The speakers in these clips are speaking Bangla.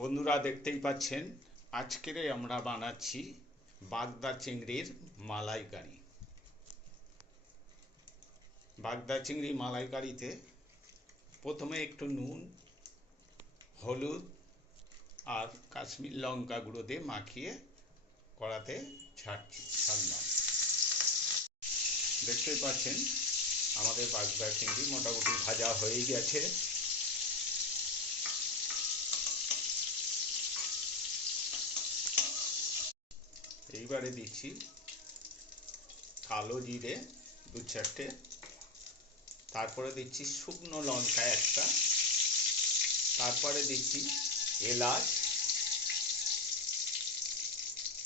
বন্ধুরা দেখতেই পাচ্ছেন, আজকের আমরা বানাচ্ছি বাগদা চিংড়ির মালাইকারি। বাগদা চিংড়ি মালাইকারিতে প্রথমে একটু নুন, হলুদ আর কাশ্মীর লঙ্কা গুঁড়ো দিয়ে মাখিয়ে কড়াতে ছাড়ছি, ছাড়লাম। দেখতেই পাচ্ছেন, আমাদের বাগদা চিংড়ি মোটামুটি ভাজা হয়ে গেছে। এইবারে দিচ্ছি কালো জিরে দু চারটে। তারপরে দিচ্ছি শুকনো লঙ্কা একটা। তারপরে দিচ্ছি এলাচ।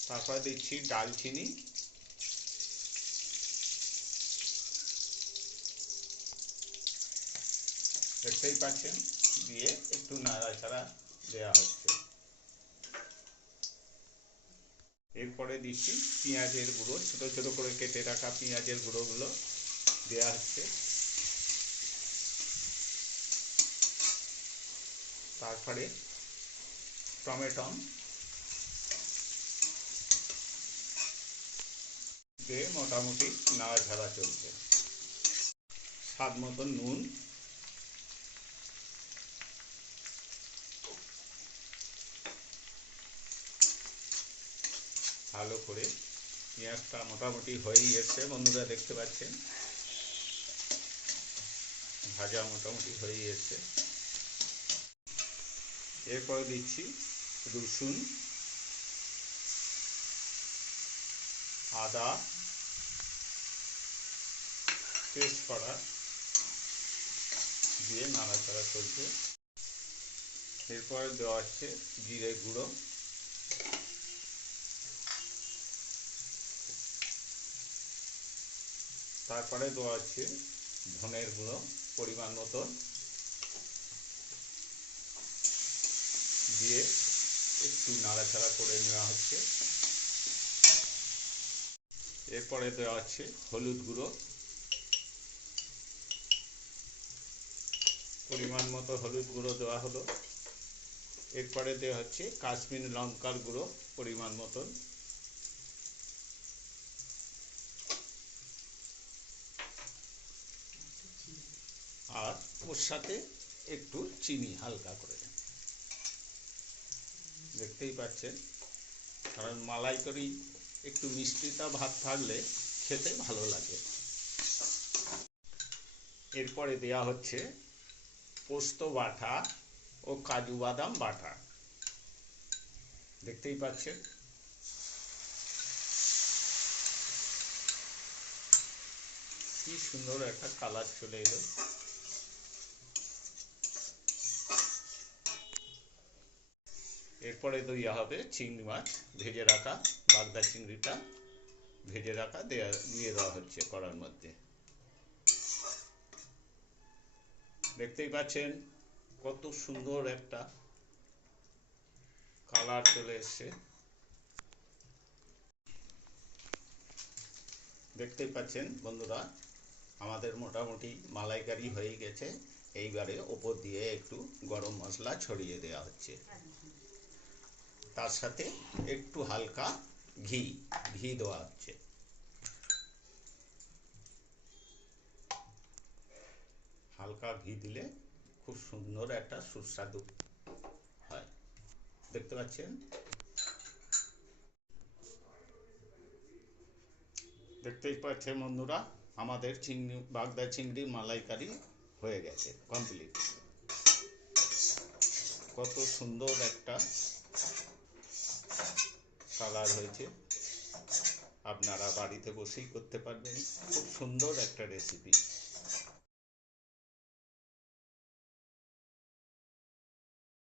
তারপরে দিচ্ছি ডালচিনি। দেখতেই পাচ্ছেন, দিয়ে একটু নাড়াচাড়া দেওয়া হচ্ছে। এরপরে দিচ্ছি পেঁয়াজের গুঁড়ো, ছোটো ছোটো করে কেটে রাখা পেঁয়াজের গুঁড়োগুলো দেওয়া হচ্ছে। তারপরে টমেটম দিয়ে মোটামুটি নাড়াঝাড়া চলছে। স্বাদ মতো নুন ভালো করে পেঁয়াজটা মোটামুটি হয়েই এসছে, বন্ধুরা দেখতে পাচ্ছেন। ভাজা মোটামুটি হয়েই এসছে। এরপর দিচ্ছি রসুন, আদা পেস্ট করা দিয়ে নাড়াচাড়া চলছে এরপরে দেওয়া হচ্ছে জিরে গুঁড়ো। তারপরে দেওয়া আছে ধনের গুঁড়ো, পরিমাণ মতন। দিয়ে একটু নাড়াচাড়া করে নেওয়া হচ্ছে। এরপরে দেওয়া আছে হলুদ গুঁড়ো। পরিমাণ মতো হলুদ গুঁড়ো দেওয়া হলো। এরপরে দেওয়া হচ্ছে কাশ্মীর লঙ্কার গুঁড়ো, পরিমাণ মতন। আর ওর সাথে একটু চিনি হালকা করে। দেখতেই পাচ্ছেন, কারণ মালাই করি একটু মিষ্টিটা ভাত থাকলে খেতে ভালো লাগে। এরপরে দেয়া হচ্ছে পোস্ত বাটা ও কাজু বাদাম বাটা। দেখতেই পাচ্ছেন। কি সুন্দর একটা কালার চলে এলো। এরপরে দেওয়া হবে, চিংড়ি মাছ ভেজে রাখা, বাগদা চিংড়িটা ভেজে রাখা, দেয়া দিয়ে দেওয়া হচ্ছে কড়ার মধ্যে। দেখতেই পাচ্ছেন কত সুন্দর একটা কালার চলে এসছে। দেখতেই পাচ্ছেন বন্ধুরা, আমাদের মোটামুটি মালাইকারি হয়ে গেছে। এইবারে ওপর দিয়ে একটু গরম মশলা ছড়িয়ে দেওয়া হচ্ছে। তার সাথে একটু হালকা ঘি ঘি দেওয়া হচ্ছে। হালকা ঘি দিলে খুব সুন্দর একটা সুস্বাদু হয়। দেখতে পাচ্ছেন? দেখতেই পাচ্ছেন বন্ধুরা, আমাদের চিংড়ি, বাগদা চিংড়ি মালাইকারি হয়ে গেছে কমপ্লিট কত সুন্দর একটা কালার হয়েছে। আপনারা বাড়িতে বসেই করতে পারবেন। খুব সুন্দর একটা রেসিপি